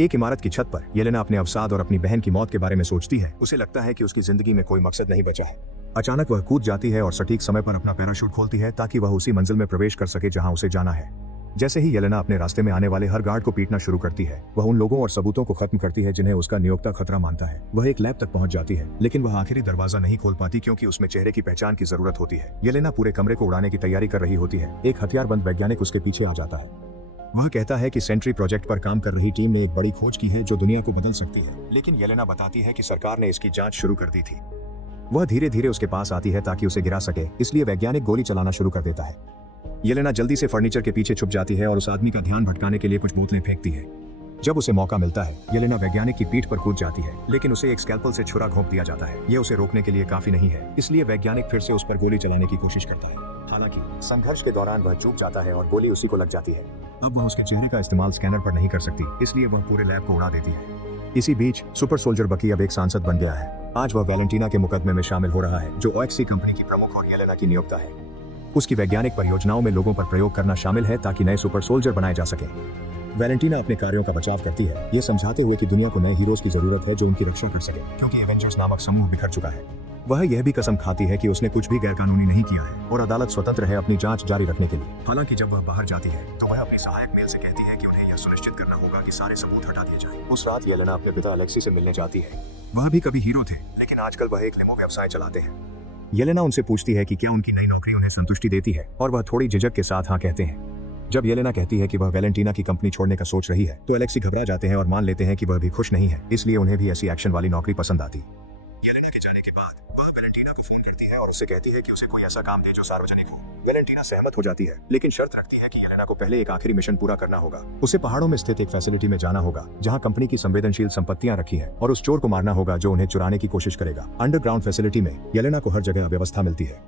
एक इमारत की छत पर येलेना अपने अवसाद और अपनी बहन की मौत के बारे में सोचती है। उसे लगता है कि उसकी जिंदगी में कोई मकसद नहीं बचा है। अचानक वह कूद जाती है और सटीक समय पर अपना पैराशूट खोलती है ताकि वह उसी मंजिल में प्रवेश कर सके जहां उसे जाना है। जैसे ही येलेना अपने रास्ते में आने वाले हर गार्ड को पीटना शुरू करती है, वह उन लोगों और सबूतों को खत्म करती है जिन्हें उसका नियोक्ता खतरा मानता है। वह एक लैब तक पहुंच जाती है, लेकिन वह आखिरी दरवाजा नहीं खोल पाती क्योंकि उसमें चेहरे की पहचान की जरूरत होती है। येलेना पूरे कमरे को उड़ाने की तैयारी कर रही होती है। एक हथियारबंद वैज्ञानिक उसके पीछे आ जाता है। वह कहता है कि सेंट्री प्रोजेक्ट पर काम कर रही टीम ने एक बड़ी खोज की है जो दुनिया को बदल सकती है, लेकिन येलेना बताती है कि सरकार ने इसकी जांच शुरू कर दी थी। वह धीरे धीरे उसके पास आती है ताकि उसे गिरा सके, इसलिए वैज्ञानिक गोली चलाना शुरू कर देता है। येलेना जल्दी से फर्नीचर के पीछे छुप जाती है और उस आदमी का ध्यान भटकाने के लिए कुछ बोतलें फेंकती है। जब उसे मौका मिलता है, येलेना वैज्ञानिक की पीठ पर कूद जाती है, लेकिन उसे एक स्कैल्पल से छुरा घोंप दिया जाता है। यह उसे रोकने के लिए काफी नहीं है, इसलिए वैज्ञानिक फिर से उस पर गोली चलाने की कोशिश करता है। हालांकि संघर्ष के दौरान वह चूक जाता है और गोली उसी को लग जाती है। अब वह उसके चेहरे का इस्तेमाल स्कैनर पर नहीं कर सकती, इसलिए वह पूरे लैब को उड़ा देती है। इसी बीच सुपर सोल्जर बकी अब एक सांसद बन गया है। आज वह वैलेंटीना के मुकदमे में शामिल हो रहा है, जो ओएक्सी कंपनी की प्रमुख और येलेना की नियोक्ता है। उसकी वैज्ञानिक परियोजनाओं में लोगों पर प्रयोग करना शामिल है ताकि नए सुपर सोल्जर बनाए जा सके। वैलेंटीना अपने कार्यों का बचाव करती है, ये समझाते हुए कि दुनिया को नए हीरोज की जरूरत है जो उनकी रक्षा कर सके, क्योंकि एवेंजर्स नामक समूह बिखर चुका है। वह यह भी कसम खाती है कि उसने कुछ भी गैरकानूनी नहीं किया है और अदालत स्वतंत्र है अपनी जांच जारी रखने के लिए। हालांकि जब वह बाहर जाती है तो वह अपनी सहायक मेल से कहती है कि उन्हें यह सुनिश्चित करना होगा कि सारे सबूत हटा दिए जाएं। उस रात येलेना अपने पिता अलेक्सी से मिलने जाती है। वह भी कभी हीरो थे, लेकिन आजकल वह एक लिमो व्यवसाय चलाते हैं। येलेना उनसे पूछती है कि क्या उनकी नई नौकरी उन्हें संतुष्टि देती है, और वह थोड़ी झिझक के साथ हाँ कहते हैं। जब येलेना कहती है कि वह वैलेंटीना की कंपनी छोड़ने का सोच रही है, तो अलेक्सी घबरा जाते हैं और मान लेते हैं कि वह भी खुश नहीं है, इसलिए उन्हें भी ऐसी एक्शन वाली नौकरी पसंद आती। येलेना के जाने के बाद वह वैलेंटीना को फोन करती है और उससे कहती है कि उसे कोई ऐसा काम दे जो सार्वजनिक हो। वैलेंटीना सहमत हो जाती है, लेकिन शर्त रखती है कि येलेना को पहले एक आखिरी मिशन पूरा करना होगा। उसे पहाड़ों में स्थित एक फैसिलिटी में जाना होगा जहां कंपनी की संवेदनशील संपत्तियां रखी है, और उस चोर को मारना होगा जो उन्हें चुराने की कोशिश करेगा। अंडरग्राउंड फैसिलिटी में येलेना को हर जगह अव्यवस्था मिलती है।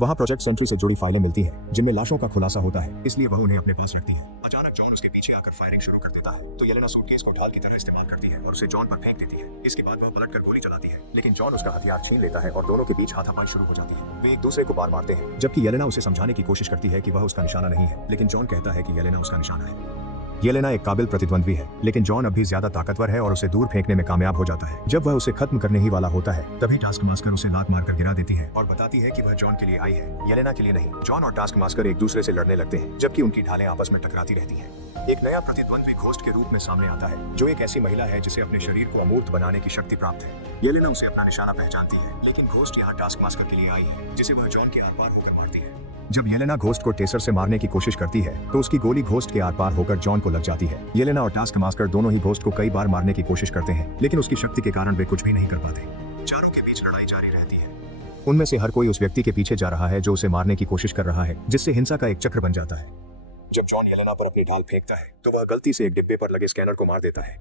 वहां प्रोजेक्ट सेंट्री से जुड़ी फाइलें मिलती हैं, जिनमें लाशों का खुलासा होता है, इसलिए वह उन्हें अपने पास रखती है। अचानक जॉन उसके पीछे आकर फायरिंग शुरू कर देता है, तो येलेना सूटकेस को ढाल की तरह इस्तेमाल करती है और उसे जॉन पर फेंक देती है। इसके बाद वह पलटकर गोली चलाती है, लेकिन जॉन उसका हथियार छीन लेता है और दोनों के बीच हाथापाई शुरू हो जाती है। वे एक दूसरे को मार मारते हैं, जबकि येलेना उसे समझाने की कोशिश करती है कि वह उसका निशाना नहीं है, लेकिन जॉन कहता है कि येलेना उसका निशाना है। येलेना एक काबिल प्रतिद्वंद्वी है, लेकिन जॉन अब भी ज्यादा ताकतवर है और उसे दूर फेंकने में कामयाब हो जाता है। जब वह उसे खत्म करने ही वाला होता है, तभी टास्कमास्टर उसे लात मारकर गिरा देती है और बताती है कि वह जॉन के लिए आई है, येलेना के लिए नहीं। जॉन और टास्कमास्टर एक दूसरे से लड़ने लगते हैं, जबकि उनकी ढालें आपस में टकराती रहती हैं। एक नया प्रतिद्वंद्वी घोस्ट के रूप में सामने आता है, जो एक ऐसी महिला है जिसे अपने शरीर को अमूर्त बनाने की शक्ति प्राप्त है। येलेना उसे अपना निशाना पहचानती है, लेकिन घोस्ट यहाँ टास्कमास्टर के लिए आई है, जिसे वह जॉन के आर पार होकर मारती है। जब येलेना घोस्ट को टेसर से मारने की कोशिश करती है, तो उसकी गोली घोस्ट के आर पार होकर जॉन को लग जाती है। येलेना और टास्कमास्टर दोनों ही घोस्ट को कई बार मारने की कोशिश करते हैं, लेकिन उसकी शक्ति के कारण वे कुछ भी नहीं कर पाते। चारों के बीच लड़ाई जारी रहती है। उनमें से हर कोई उस व्यक्ति के पीछे जा रहा है जो उसे मारने की कोशिश कर रहा है, जिससे हिंसा का एक चक्र बन जाता है। जब जॉन येलेना पर अपनी ढाल फेंकता है, तो वह गलती से एक डिब्बे पर लगे स्कैनर को मार देता है।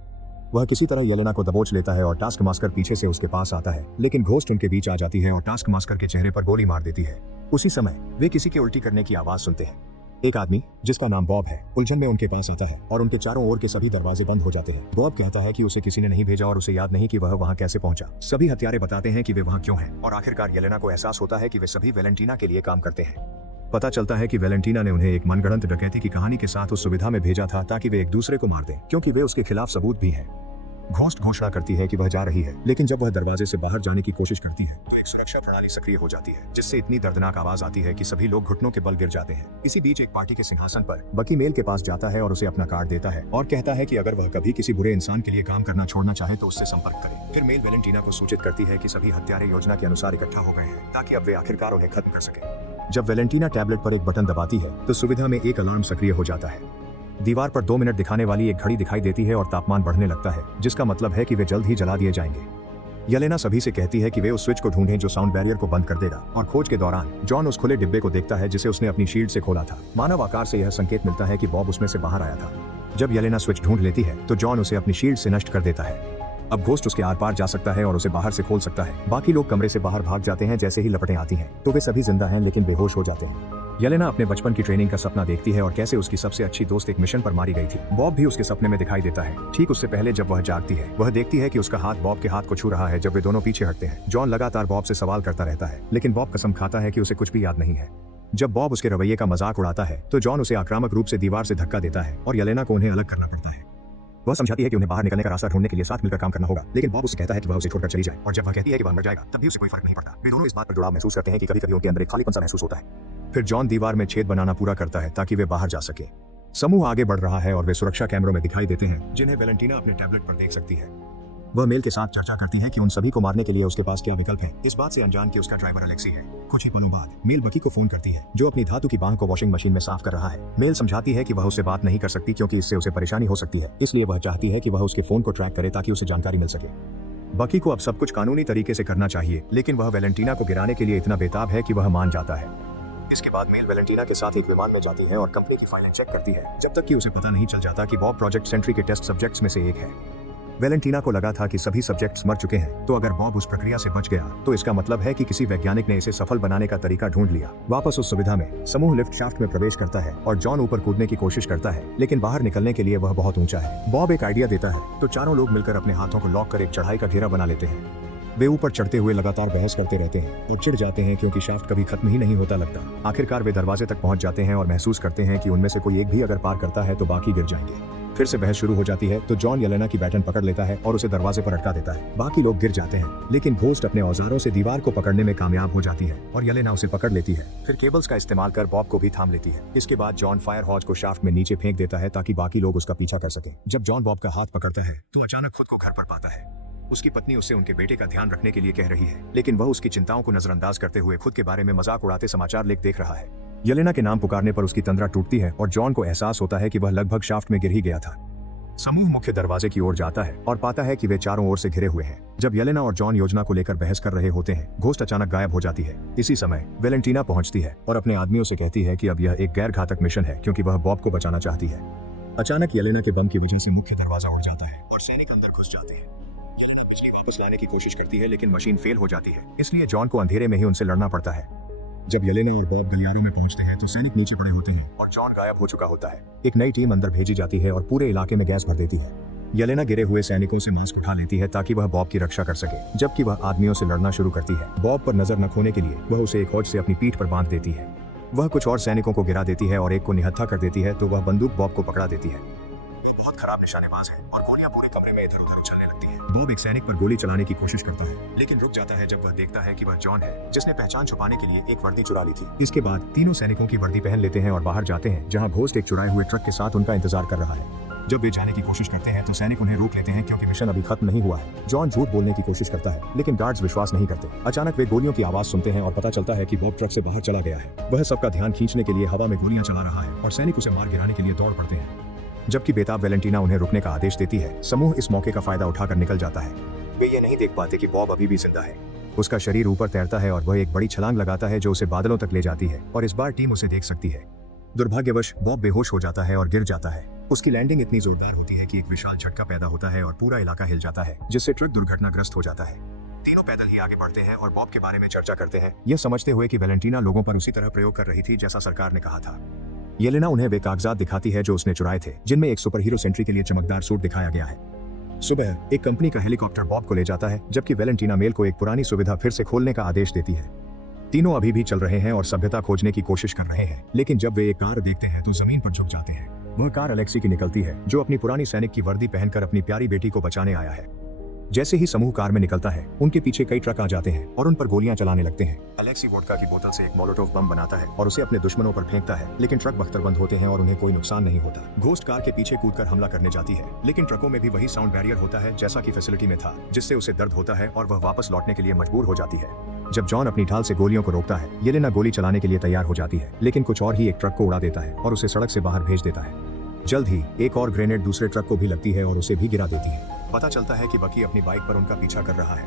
वह किसी तरह येलेना को दबोच लेता है और टास्कमास्टर पीछे से उसके पास आता है, लेकिन घोस्ट उनके बीच आ जाती है और टास्कमास्टर के चेहरे पर गोली मार देती है। उसी समय वे किसी के उल्टी करने की आवाज सुनते हैं। एक आदमी जिसका नाम बॉब है, उलझन में उनके पास आता है और उनके चारों ओर के सभी दरवाजे बंद हो जाते हैं। बॉब कहता है कि उसे किसी ने नहीं भेजा और उसे याद नहीं कि वह वहां कैसे पहुंचा। सभी हत्यारे बताते हैं कि वे वहां क्यों हैं, और आखिरकार येलेना को एहसास होता है कि वे सभी वैलेंटीना के लिए काम करते हैं। पता चलता है कि वैलेंटीना ने उन्हें एक मनगढ़ंत डकैती की कहानी के साथ उस सुविधा में भेजा था ताकि वे एक दूसरे को मार दें, क्योंकि वे उसके खिलाफ सबूत भी हैं। घोस्ट घोषणा करती है कि वह जा रही है, लेकिन जब वह दरवाजे से बाहर जाने की कोशिश करती है, तो एक सुरक्षा प्रणाली सक्रिय हो जाती है, जिससे इतनी दर्दनाक आवाज आती है कि सभी लोग घुटनों के बल गिर जाते हैं। इसी बीच एक पार्टी के सिंहासन पर बकी मेल के पास जाता है और उसे अपना कार्ड देता है और कहता है कि अगर वह कभी किसी बुरे इंसान के लिए काम करना छोड़ना चाहे तो उससे संपर्क करे। फिर मेल वैलेंटीना को सूचित करती है कि सभी हत्यारे योजना के अनुसार इकट्ठा हो गए हैं, ताकि अब वे आखिरकार उन्हें खत्म कर सके। जब वैलेंटीना टैबलेट पर एक बटन दबाती है, तो सुविधा में एक अलार्म सक्रिय हो जाता है। दीवार पर 2 मिनट दिखाने वाली एक घड़ी दिखाई देती है और तापमान बढ़ने लगता है, जिसका मतलब है कि वे जल्द ही जला दिए जाएंगे। येलेना सभी से कहती है कि वे उस स्विच को ढूंढें जो साउंड बैरियर को बंद कर देगा, और खोज के दौरान जॉन उस खुले डिब्बे को देखता है जिसे उसने अपनी शील्ड से खोला था। मानव आकार से यह संकेत मिलता है कि बॉब उसमें से बाहर आया था। जब येलेना स्विच ढूंढ लेती है, तो जॉन उसे अपनी शील्ड से नष्ट कर देता है। अब घोस्ट उसके आर पार जा सकता है और उसे बाहर से खोल सकता है। बाकी लोग कमरे से बाहर भाग जाते हैं जैसे ही लपटें आती हैं, तो वे सभी जिंदा हैं लेकिन बेहोश हो जाते हैं। येलेना अपने बचपन की ट्रेनिंग का सपना देखती है और कैसे उसकी सबसे अच्छी दोस्त एक मिशन पर मारी गई थी। बॉब भी उसके सपने में दिखाई देता है। ठीक उससे पहले जब वह जागती है, वह देखती है कि उसका हाथ बॉब के हाथ को छू रहा है जब वे दोनों पीछे हटते हैं। जॉन लगातार बॉब से सवाल करता रहता है, लेकिन बॉब कसम खाता है कि उसे कुछ भी याद नहीं है। जब बॉब उसके रवैये का मजाक उड़ाता है, तो जॉन उसे आक्रामक रूप से दीवार से धक्का देता है और येलेना को उन्हें अलग करना पड़ता है। वह समझाती है कि उन्हें बाहर निकलने का रास्ता ढूंढने के लिए साथ मिलकर काम करना होगा, लेकिन बॉब उसे कहता है कि वह उसे छोड़कर चली जाए, और जब वह कहती है कि वह मर जाएगा तब भी उसे कोई फर्क नहीं पड़ता। वे दोनों इस बात पर जुड़ाव महसूस करते हैं कि कभी-कभी उनके अंदर एक खालीपन सा महसूस होता है। फिर जॉन दीवार में छेद बनाना पूरा करता है ताकि वे बाहर जा सके। समूह आगे बढ़ रहा है और वे सुरक्षा कैमरों में दिखाई देते हैं, जिन्हें वैलेंटीना अपने टैबलेट पर देख सकती है। वह मेल के साथ चर्चा करती है कि उन सभी को मारने के लिए उसके पास क्या विकल्प है, इस बात से अनजान कि उसका ड्राइवर अलेक्सी है। कुछ ही पलों बाद मेल बकी को फोन करती है, जो अपनी धातु की बांह को वॉशिंग मशीन में साफ कर रहा है। मेल समझाती है कि वह उससे बात नहीं कर सकती क्योंकि इससे उसे परेशानी हो सकती है, इसलिए वह चाहती है कि वह उसके फोन को ट्रैक करे ताकि उसे जानकारी मिल सके। बकी को अब सब कुछ कानूनी तरीके से करना चाहिए, लेकिन वह वैलेंटीना को गिराने के लिए इतना बेताब है कि वह मान जाता है। इसके बाद मेल वैलेंटीना के साथ एक विमान में जाती है और कंपनी की फाइलें चेक करती है, जब तक कि उसे पता नहीं चल जाता कि बॉब प्रोजेक्ट सेंट्री के टेस्ट सब्जेक्ट्स में से एक है। वैलेंटीना को लगा था कि सभी सब्जेक्ट्स मर चुके हैं, तो अगर बॉब उस प्रक्रिया से बच गया तो इसका मतलब है कि किसी वैज्ञानिक ने इसे सफल बनाने का तरीका ढूंढ लिया। वापस उस सुविधा में समूह लिफ्ट शाफ्ट में प्रवेश करता है और जॉन ऊपर कूदने की कोशिश करता है, लेकिन बाहर निकलने के लिए वह बहुत ऊंचा है। बॉब एक आइडिया देता है तो चारों लोग मिलकर अपने हाथों को लॉक कर एक चढ़ाई का घेरा बना लेते हैं। वे ऊपर चढ़ते हुए लगातार बहस करते रहते हैं और चिढ़ जाते हैं क्योंकि शाफ्ट कभी खत्म ही नहीं होता लगता। आखिरकार वे दरवाजे तक पहुंच जाते हैं और महसूस करते हैं कि उनमें से कोई एक भी अगर पार करता है तो बाकी गिर जाएंगे। फिर से बहस शुरू हो जाती है तो जॉन येलेना की बैटन पकड़ लेता है और उसे दरवाजे पर अटका देता है। बाकी लोग गिर जाते हैं, लेकिन घोस्ट अपने औजारों से दीवार को पकड़ने में कामयाब हो जाती है और येलेना उसे पकड़ लेती है। फिर केबल्स का इस्तेमाल कर बॉब को भी थाम लेती है। इसके बाद जॉन फायर हॉज को शाफ्ट में नीचे फेंक देता है ताकि बाकी लोग उसका पीछा कर सकें। जब जॉन बॉब का हाथ पकड़ता है तो अचानक खुद को घर पर पाता है। उसकी पत्नी उससे उनके बेटे का ध्यान रखने के लिए कह रही है, लेकिन वह उसकी चिंताओं को नजरअंदाज करते हुए खुद के बारे में मजाक उड़ाते समाचार लेख देख रहा है। येलेना के नाम पुकारने पर उसकी तंद्रा टूटती है और जॉन को एहसास होता है कि वह लगभग शाफ्ट में गिर ही गया था। समूह मुख्य दरवाजे की ओर जाता है और पाता है कि वे चारों ओर से घिरे हुए हैं। जब येलेना और जॉन योजना को लेकर बहस कर रहे होते हैं, घोस्ट अचानक गायब हो जाती है। इसी समय वैलेंटीना पहुंचती है और अपने आदमियों से कहती है कि अब यह एक गैर घातक मिशन है क्योंकि वह बॉब को बचाना चाहती है। अचानक येलेना के बम की वजह से मुख्य दरवाजा उड़ जाता है और सैनिक अंदर घुस जाते हैं। येलेना बिजली वापस लाने की कोशिश करती है, लेकिन मशीन फेल हो जाती है, इसलिए जॉन को अंधेरे में ही उनसे लड़ना पड़ता है। जब येलेना और बॉब गलियारों में पहुंचते हैं तो सैनिक नीचे पड़े होते हैं और जॉन गायब हो चुका होता है। एक नई टीम अंदर भेजी जाती है और पूरे इलाके में गैस भर देती है। येलेना गिरे हुए सैनिकों से मास्क उठा लेती है ताकि वह बॉब की रक्षा कर सके, जबकि वह आदमियों से लड़ना शुरू करती है। बॉब पर नजर न खोने के लिए वह उसे एक हौज से अपनी पीठ पर बांध देती है। वह कुछ और सैनिकों को गिरा देती है और एक को निहत्था कर देती है तो वह बंदूक बॉब को पकड़ा देती है। वह बहुत खराब निशानेबाज है और गोलियां पूरे कमरे में इधर उधर उछलने लगती है। बॉब एक सैनिक पर गोली चलाने की कोशिश करता है, लेकिन रुक जाता है जब वह देखता है कि वह जॉन है, जिसने पहचान छुपाने के लिए एक वर्दी चुरा ली थी। इसके बाद तीनों सैनिकों की वर्दी पहन लेते हैं और बाहर जाते हैं, जहां घोस्ट एक चुराए हुए ट्रक के साथ उनका इंतजार कर रहा है। जब वे जाने की कोशिश करते हैं तो सैनिक उन्हें रोक लेते हैं क्योंकि मिशन अभी खत्म नहीं हुआ है। जॉन झूठ बोलने की कोशिश करता है, लेकिन गार्ड्स विश्वास नहीं करते। अचानक वे गोलियों की आवाज सुनते हैं और पता चलता है कि बॉब ट्रक से बाहर चला गया है। वह सबका ध्यान खींचने के लिए हवा में गोलियां चला रहा है और सैनिक उसे मार गिराने के लिए दौड़ पड़ते हैं। जबकि बेताब वैलेंटीना उन्हें रुकने का आदेश देती है, समूह इस मौके का फायदा उठाकर निकल जाता है। वे ये नहीं देख पाते कि बॉब अभी भी जिंदा है। उसका शरीर ऊपर तैरता है और वह एक बड़ी छलांग लगाता है जो उसे बादलों तक ले जाती है और इस बार टीम उसे देख सकती है। दुर्भाग्यवश बॉब बेहोश हो जाता है और गिर जाता है। उसकी लैंडिंग इतनी जोरदार होती है कि एक विशाल झटका पैदा होता है और पूरा इलाका हिल जाता है, जिससे ट्रक दुर्घटनाग्रस्त हो जाता है। तीनों पैदल ही आगे बढ़ते हैं और बॉब के बारे में चर्चा करते हैं, यह समझते हुए कि वैलेंटीना लोगों पर उसी तरह प्रयोग कर रही थी जैसा सरकार ने कहा था। येलेना उन्हें वे कागजात दिखाती है जो उसने चुराए थे, जिनमें एक सुपर हीरो सेंट्री के लिए चमकदार सूट दिखाया गया है। सुबह एक कंपनी का हेलीकॉप्टर बॉब को ले जाता है, जबकि वैलेंटीना मेल को एक पुरानी सुविधा फिर से खोलने का आदेश देती है। तीनों अभी भी चल रहे हैं और सभ्यता खोजने की कोशिश कर रहे हैं, लेकिन जब वे एक कार देखते हैं तो जमीन पर झुक जाते हैं। वह कार अलेक्सी की निकलती है, जो अपनी पुरानी सैनिक की वर्दी पहनकर अपनी प्यारी बेटी को बचाने आया है। जैसे ही समूह कार में निकलता है, उनके पीछे कई ट्रक आ जाते हैं और उन पर गोलियां चलाने लगते हैं। अलेक्सी वोडका की बोतल से एक मोलोटोव बम बनाता है और उसे अपने दुश्मनों पर फेंकता है, लेकिन ट्रक बख्तरबंद होते हैं और उन्हें कोई नुकसान नहीं होता। घोस्ट कार के पीछे कूदकर हमला करने जाती है, लेकिन ट्रकों में भी वही साउंड बैरियर होता है जैसा कि फैसिलिटी में था, जिससे उसे दर्द होता है और वह वापस लौटने के लिए मजबूर हो जाती है। जब जॉन अपनी ढाल से गोलियों को रोकता है, येलेना गोली चलाने के लिए तैयार हो जाती है, लेकिन कुछ और ही एक ट्रक को उड़ा देता है और उसे सड़क से बाहर भेज देता है। जल्द ही एक और ग्रेनेड दूसरे ट्रक को भी लगती है और उसे भी गिरा देती है। पता चलता है कि बकी अपनी बाइक पर उनका पीछा कर रहा है।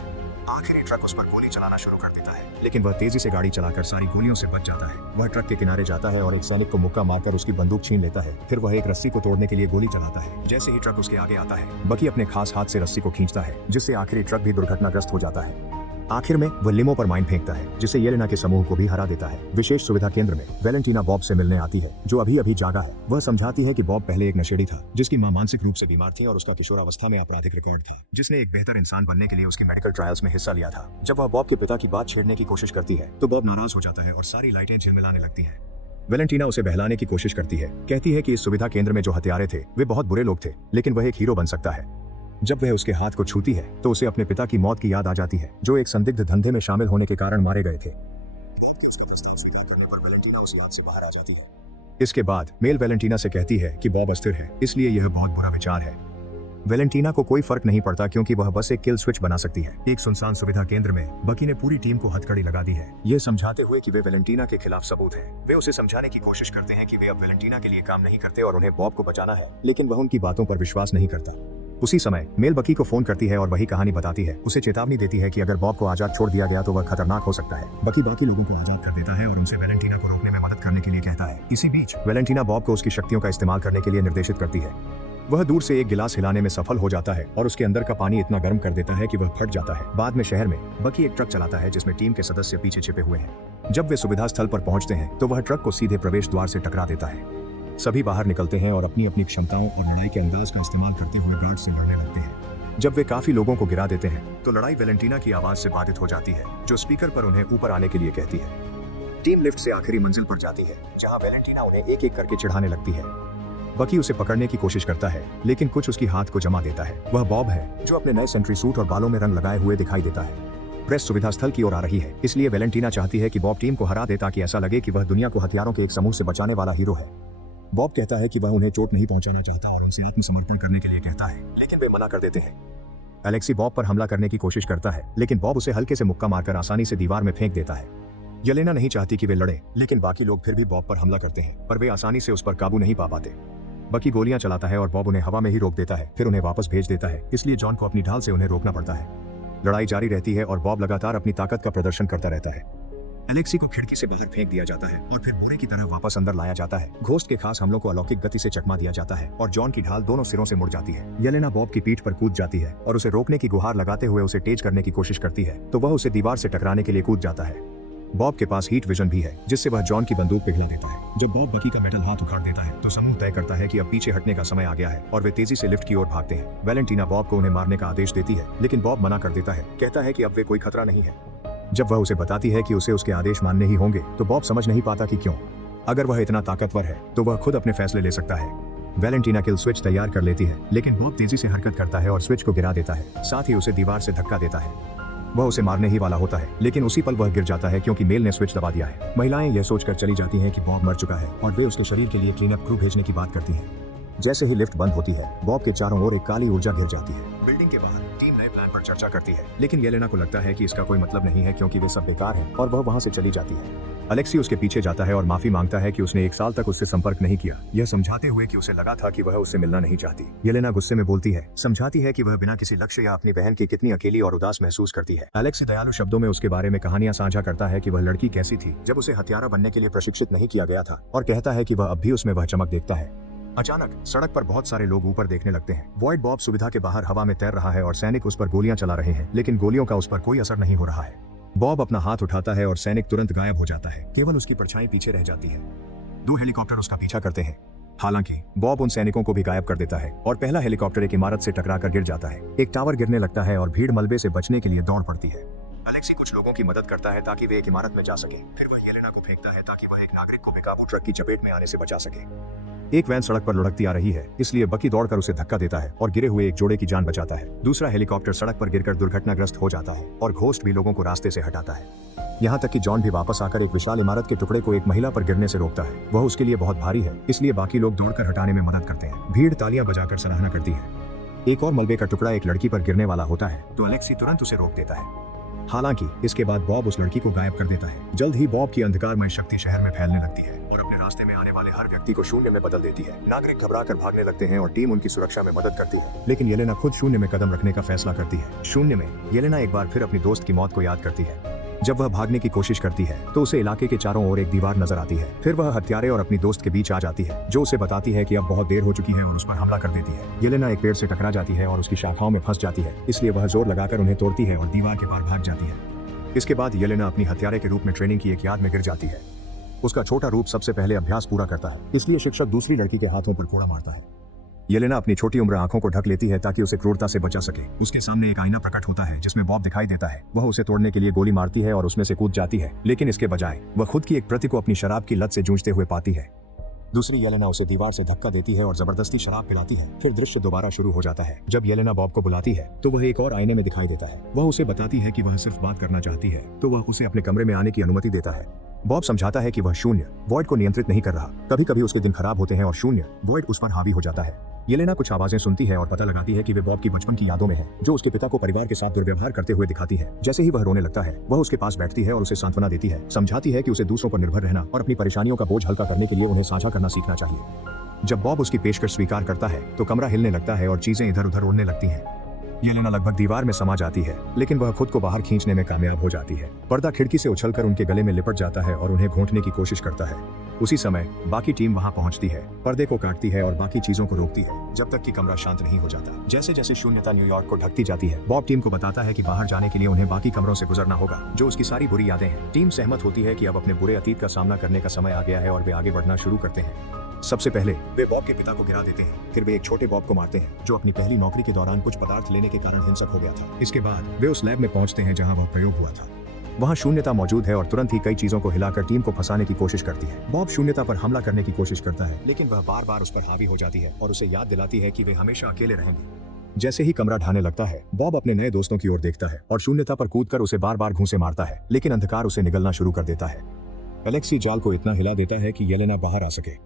आखिरी ट्रक उस पर गोली चलाना शुरू कर देता है, लेकिन वह तेजी से गाड़ी चलाकर सारी गोलियों से बच जाता है। वह ट्रक के किनारे जाता है और एक सैनिक को मुक्का मारकर उसकी बंदूक छीन लेता है। फिर वह एक रस्सी को तोड़ने के लिए गोली चलाता है। जैसे ही ट्रक उसके आगे आता है, बकी अपने खास हाथ से रस्सी को खींचता है, जिससे आखिरी ट्रक भी दुर्घटनाग्रस्त हो जाता है। आखिर में वह लिमो पर माइन फेंकता है, जिससे येलेना के समूह को भी हरा देता है। विशेष सुविधा केंद्र में वैलेंटीना बॉब से मिलने आती है, जो अभी अभी जागा है। वह समझाती है कि बॉब पहले एक नशेड़ी था, जिसकी मां मानसिक रूप से बीमार थी और उसका किशोरावस्था में आपराधिक रिकॉर्ड था, जिसने एक बेहतर इंसान बनने के लिए उसके मेडिकल ट्रायल्स में हिस्सा लिया था। जब वह बॉब के पिता की बात छेड़ने की कोशिश करती है तो बॉब नाराज हो जाता है और सारी लाइटें झिलमिलाने लगती हैं। वेलेंटीना उसे बहलाने की कोशिश करती है, कहती है कि इस सुविधा केंद्र में जो हत्यारे थे वे बहुत बुरे लोग थे, लेकिन वह एक हीरो बन सकता है। जब वह उसके हाथ को छूती है तो उसे अपने पिता की मौत की याद आ जाती है, जो एक संदिग्ध धंधे में शामिल होने के कारण मारे गए थे। वेलेंटीना उस याद से बाहर आ जाती है। इसके बाद मेल वेलेंटीना से कहती है कि बॉब अस्थिर है, इसलिए यह बहुत बुरा विचार है। वेलेंटीना को कोई फर्क नहीं पड़ता क्योंकि वह बस एक किल स्विच बना सकती है। एक सुनसान सुविधा केंद्र में बकी ने पूरी टीम को हथकड़ी लगा दी है, ये समझाते हुए कि वे वेलेंटीना के खिलाफ सबूत है। वे उसे समझाने की कोशिश करते हैं कि वे अब वेलेंटीना के लिए काम नहीं करते और उन्हें बॉब को बचाना है, लेकिन वह उनकी बातों पर विश्वास नहीं करता। उसी समय मेल बकी को फोन करती है और वही कहानी बताती है। उसे चेतावनी देती है कि अगर बॉब को आजाद छोड़ दिया गया तो वह खतरनाक हो सकता है। बकी बाकी लोगों को आजाद कर देता है और उनसे वेलेंटीना को रोकने में मदद करने के लिए कहता है। इसी बीच वेलेंटीना बॉब को उसकी शक्तियों का इस्तेमाल करने के लिए निर्देशित करती है। वह दूर से एक गिलास हिलाने में सफल हो जाता है और उसके अंदर का पानी इतना गर्म कर देता है कि वह फट जाता है। बाद में शहर में बकी एक ट्रक चलाता है जिसमें टीम के सदस्य पीछे छिपे हुए हैं। जब वे सुविधा स्थल पर पहुंचते हैं तो वह ट्रक को सीधे प्रवेश द्वार से टकरा देता है। सभी बाहर निकलते हैं और अपनी अपनी क्षमताओं और लड़ाई के अंदाज का इस्तेमाल करते हुए गार्ड से लड़ने लगते हैं। जब वे काफी लोगों को गिरा देते हैं तो लड़ाई वेलेंटीना की आवाज से बाधित हो जाती है, जो स्पीकर पर उन्हें ऊपर आने के लिए कहती है। टीम लिफ्ट से आखिरी मंजिल पर जाती है, जहां वेलेंटीना उन्हें एक एक करके चिढ़ाने लगती है। बकी उसे पकड़ने की कोशिश करता है, लेकिन कुछ उसकी हाथ को जमा देता है। वह बॉब है, जो अपने नए सेंट्री सूट और बालों में रंग लगाए हुए दिखाई देता है। प्रेस सुविधा स्थल की ओर आ रही है, इसलिए वेलेंटीना चाहती है कि बॉब टीम को हरा दे ताकि ऐसा लगे कि वह दुनिया को हथियारों के एक समूह से बचाने वाला हीरो है। बॉब कहता है कि वह उन्हें चोट नहीं पहुंचाना चाहता और उनसे आत्मसमर्पण करने के लिए कहता है, लेकिन वे मना कर देते हैं। एलेक्सी बॉब पर हमला करने की कोशिश करता है, लेकिन बॉब उसे हल्के से मुक्का मारकर आसानी से दीवार में फेंक देता है। येलेना नहीं चाहती कि वे लड़े, लेकिन बाकी लोग फिर भी बॉब पर हमला करते हैं, पर वे आसानी से उस पर काबू नहीं पा पाते। बकी गोलियां चलाता है और बॉब उन्हें हवा में ही रोक देता है, फिर उन्हें वापस भेज देता है, इसलिए जॉन को अपनी ढाल से उन्हें रोकना पड़ता है। लड़ाई जारी रहती है और बॉब लगातार अपनी ताकत का प्रदर्शन करता रहता है। एलेक्सी को खिड़की से बाहर फेंक दिया जाता है और फिर बुरे की तरह वापस अंदर लाया जाता है। घोस्ट के खास हमलों को अलौकिक गति से चकमा दिया जाता है और जॉन की ढाल दोनों सिरों से मुड़ जाती है। येलेना बॉब की पीठ पर कूद जाती है और उसे रोकने की गुहार लगाते हुए उसे तेज करने की कोशिश करती है, तो वह उसे दीवार से टकराने के लिए कूद जाता है। बॉब के पास हीट विजन भी है, जिससे वह जॉन की बंदूक पिघला देता है। जब बॉब बकी का मेटल हाथ उखाड़ देता है तो समूह तय करता है कि अब पीछे हटने का समय आ गया है और वे तेजी से लिफ्ट की ओर भागते हैं। वेलेंटीना बॉब को उन्हें मारने का आदेश देती है, लेकिन बॉब मना कर देता है, कहता है कि अब वे कोई खतरा नहीं है। जब वह उसे बताती है कि उसे उसके आदेश मानने ही होंगे, तो बॉब समझ नहीं पाता कि क्यों। अगर वह इतना ताकतवर है तो वह खुद अपने फैसले ले सकता है। वेलेंटीना किल स्विच तैयार कर लेती है, लेकिन बॉब तेजी से हरकत करता है और स्विच को गिरा देता है, साथ ही उसे दीवार से धक्का देता है। वह उसे मारने ही वाला होता है, लेकिन उसी पल वह गिर जाता है क्योंकि मेल ने स्विच दबा दिया है। महिलाएं यह सोचकर चली जाती हैं कि बॉब मर चुका है और वे उसके शरीर के लिए क्लीनअप क्रू भेजने की बात करती हैं। जैसे ही लिफ्ट बंद होती है, बॉब के चारों ओर एक काली ऊर्जा घिर जाती है। बिल्डिंग के बाहर टीम नए प्लान पर चर्चा करती है, लेकिन येलेना को लगता है कि इसका कोई मतलब नहीं है क्योंकि वे सब बेकार हैं और वह वहां से चली जाती है। अलेक्सी उसके पीछे जाता है और माफी मांगता है कि उसने 1 साल तक उससे संपर्क नहीं किया, यह समझाते हुए कि उसे लगा था कि वह उससे मिलना नहीं चाहती। येलेना गुस्से में बोलती है, समझाती है कि वह बिना किसी लक्ष्य या अपनी बहन की कितनी अकेली और उदास महसूस करती है। अलेक्सी दयालु शब्दों में उसके बारे में कहानियां साझा करता है कि वह लड़की कैसी थी जब उसे हत्यारा बनने के लिए प्रशिक्षित नहीं किया गया था, और कहता है कि वह अब भी उसमें वह चमक देखता है। अचानक सड़क पर बहुत सारे लोग ऊपर देखने लगते हैं। वॉइड बॉब सुविधा के बाहर हवा में तैर रहा है और सैनिक उस पर गोलियां चला रहे हैं, लेकिन गोलियों का उस पर कोई असर नहीं हो रहा है। बॉब अपना हाथ उठाता है और सैनिक तुरंत गायब हो जाता है, केवल उसकी परछाई पीछे रह जाती है। 2 हेलीकॉप्टर उसका पीछा करते हैं। हालांकि बॉब उन सैनिकों को भी गायब कर देता है और पहला हेलीकॉप्टर एक इमारत से टकराकर गिर जाता है। एक टावर गिरने लगता है और भीड़ मलबे से बचने के लिए दौड़ पड़ती है। अलेक्सी कुछ लोगों की मदद करता है ताकि वे एक इमारत में जा सके। फिर वह येलेना को फेंकता है ताकि वह एक नागरिक को बेकाबू ट्रक की चपेट में आने से बचा सके। एक वैन सड़क पर लुढ़कती आ रही है, इसलिए बकी दौड़कर उसे धक्का देता है और गिरे हुए एक जोड़े की जान बचाता है। दूसरा हेलीकॉप्टर सड़क पर गिरकर दुर्घटनाग्रस्त हो जाता है और घोस्ट भी लोगों को रास्ते से हटाता है। यहाँ तक कि जॉन भी वापस आकर एक विशाल इमारत के टुकड़े को एक महिला पर गिरने से रोकता है। वह उसके लिए बहुत भारी है, इसलिए बाकी लोग दौड़कर हटाने में मदद करते हैं। भीड़ तालियां बजाकर सराहना करती है। एक और मलबे का टुकड़ा एक लड़की पर गिरने वाला होता है, तो अलेक्सी तुरंत उसे रोक देता है। हालांकि इसके बाद बॉब उस लड़की को गायब कर देता है। जल्द ही बॉब की अंधकारमय शक्ति शहर में फैलने लगती है और अपने रास्ते में आने वाले हर व्यक्ति को शून्य में बदल देती है। नागरिक घबराकर भागने लगते हैं और टीम उनकी सुरक्षा में मदद करती है, लेकिन येलेना खुद शून्य में कदम रखने का फैसला करती है। शून्य में येलेना एक बार फिर अपनी दोस्त की मौत को याद करती है। जब वह भागने की कोशिश करती है तो उसे इलाके के चारों ओर एक दीवार नजर आती है। फिर वह हत्यारे और अपनी दोस्त के बीच आ जाती है, जो उसे बताती है कि अब बहुत देर हो चुकी है और उस पर हमला कर देती है। येलेना एक पेड़ से टकरा जाती है और उसकी शाखाओं में फंस जाती है, इसलिए वह जोर लगाकर उन्हें तोड़ती है और दीवार के पार भाग जाती है। इसके बाद येलेना अपनी हत्यारे के रूप में ट्रेनिंग की एक याद में गिर जाती है। उसका छोटा रूप सबसे पहले अभ्यास पूरा करता है, इसलिए शिक्षक दूसरी लड़की के हाथों पर कोड़ा मारता है। येलेना अपनी छोटी उम्र आंखों को ढक लेती है ताकि उसे क्रूरता से बचा सके। उसके सामने एक आईना प्रकट होता है जिसमें बॉब दिखाई देता है। वह उसे तोड़ने के लिए गोली मारती है और उसमें से कूद जाती है, लेकिन इसके बजाय वह खुद की एक प्रति को अपनी शराब की लत से जूझते हुए पाती है। दूसरी येलेना उसे दीवार से धक्का देती है और जबरदस्ती शराब पिलाती है। फिर दृश्य दोबारा शुरू हो जाता है। जब येलेना बॉब को बुलाती है तो वह एक और आईने में दिखाई देता है। वह उसे बताती है कि वह सिर्फ बात करना चाहती है, तो वह उसे अपने कमरे में आने की अनुमति देता है। बॉब समझाता है कि वह शून्य वॉइड को नियंत्रित नहीं कर रहा। कभी कभी उसके दिन खराब होते हैं और शून्य वॉइड उस पर हावी हो जाता है। येलेना कुछ आवाजें सुनती है और पता लगाती है कि वे बॉब की बचपन की यादों में है, जो उसके पिता को परिवार के साथ दुर्व्यवहार करते हुए दिखाती है। जैसे ही वह रोने लगता है, वह उसके पास बैठती है और उसे सांत्वना देती है, समझाती है कि उसे दूसरों पर निर्भर रहना और अपनी परेशानियों का बोझ हल्का करने के लिए उन्हें साझा करना सीखना चाहिए। जब बॉब उसकी पेशकश स्वीकार करता है तो कमरा हिलने लगता है और चीजें इधर उधर उड़ने लगती हैं। येलेना लगभग दीवार में समा जाती है, लेकिन वह खुद को बाहर खींचने में कामयाब हो जाती है। पर्दा खिड़की से उछलकर उनके गले में लिपट जाता है और उन्हें घोंटने की कोशिश करता है। उसी समय बाकी टीम वहां पहुंचती है, पर्दे को काटती है और बाकी चीजों को रोकती है, जब तक कि कमरा शांत नहीं हो जाता। जैसे जैसे शून्यता न्यूयॉर्क को ढकती जाती है, बॉब टीम को बताता है कि बाहर जाने के लिए उन्हें बाकी कमरों से गुजरना होगा, जो उसकी सारी बुरी यादें हैं। टीम सहमत होती है कि अब अपने बुरे अतीत का सामना करने का समय आ गया है और वे आगे बढ़ना शुरू करते हैं। सबसे पहले वे बॉब के पिता को गिरा देते हैं। फिर वे एक छोटे बॉब को मारते हैं, जो अपनी पहली नौकरी के दौरान कुछ पदार्थ लेने के कारण हिंसक हो गया था। इसके बाद वे उस लैब में पहुंचते हैं जहां वह प्रयोग हुआ था। वहां शून्यता मौजूद है और तुरंत ही कई चीजों को हिलाकर टीम को फंसाने की कोशिश करती है। बॉब शून्यता पर हमला करने की कोशिश करता है, लेकिन वह बार बार उस पर हावी हो जाती है और उसे याद दिलाती है कि वे हमेशा अकेले रहेंगे। जैसे ही कमरा ढाने लगता है, बॉब अपने नए दोस्तों की ओर देखता है और शून्यता पर कूदकर उसे बार बार घूंसे मारता है, लेकिन अंधकार उसे निगलना शुरू कर देता है। एलेक्सी जाल को इतना हिला देता है कि येलेना बाहर आ सके।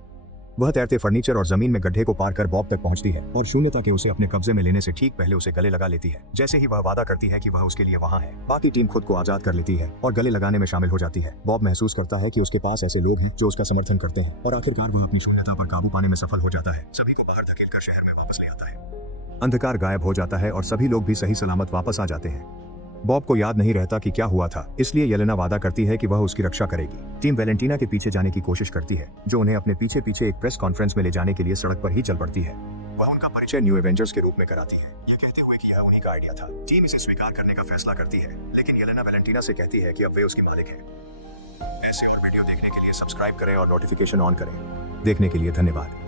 वह तैरते फर्नीचर और जमीन में गड्ढे को पार कर बॉब तक पहुंचती है और शून्यता के उसे अपने कब्जे में लेने से ठीक पहले उसे गले लगा लेती है। जैसे ही वह वादा करती है कि वह उसके लिए वहां है, बाकी टीम खुद को आजाद कर लेती है और गले लगाने में शामिल हो जाती है। बॉब महसूस करता है कि उसके पास ऐसे लोग हैं जो उसका समर्थन करते हैं और आखिरकार वह अपनी शून्यता पर काबू पाने में सफल हो जाता है। सभी को बाहर धकेलकर शहर में वापस ले आता है। अंधकार गायब हो जाता है और सभी लोग भी सही सलामत वापस आ जाते हैं। बॉब को याद नहीं रहता कि क्या हुआ था, इसलिए येलेना वादा करती है कि वह उसकी रक्षा करेगी। टीम वैलेंटीना के पीछे जाने की कोशिश करती है, जो उन्हें अपने पीछे पीछे एक प्रेस कॉन्फ्रेंस में ले जाने के लिए सड़क पर ही चल पड़ती है। वह उनका परिचय न्यू एवेंजर्स के रूप में कराती है, यह कहते हुए कि यह उन्हीं का आइडिया था। टीम इसे स्वीकार करने का फैसला करती है, लेकिन येलेना वैलेंटीना से कहती है कि अब वे उसके मालिक हैं। ऐसे और वीडियो देखने के लिए सब्सक्राइब करें और नोटिफिकेशन ऑन करें। देखने के लिए धन्यवाद।